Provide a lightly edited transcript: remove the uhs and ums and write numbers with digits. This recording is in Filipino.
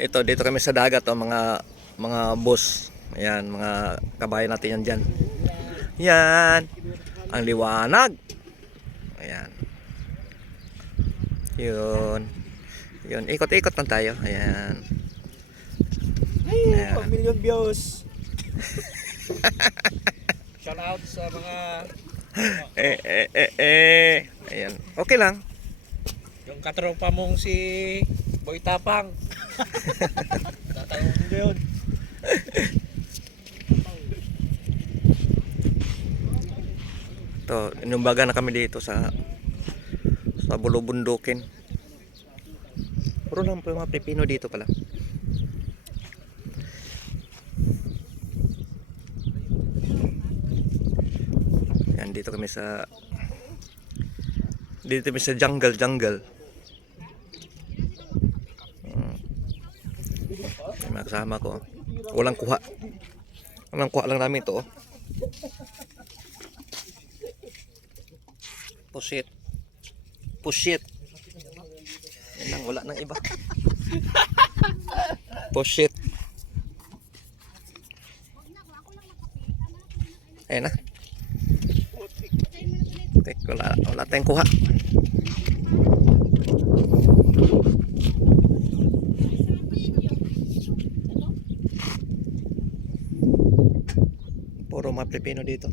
Ito, dito kami sa dagat, oh, mga boss. Ayan, mga kabayan natin yan dyan. Yan. Ang liwanag. Ayan. Yun. Yun, ikot-ikot lang tayo. Ayan. Ay, 1 million views. Shout out sa mga Ayan. Okay lang. yung katropa mong si Boy Tapang. Tatawag mo yun. Ito, inumbaga na kami dito sa Bulubundukin. Puro lang po yung mga pepino dito pala. Yan, dito kami sa jungle. May mga kasama ko. Walang kuha lang namin ito, oh. Pushit. Yan lang, wala nang iba. Pushit. Ayan na. Wala tayong kuha. Puro mga pepino dito.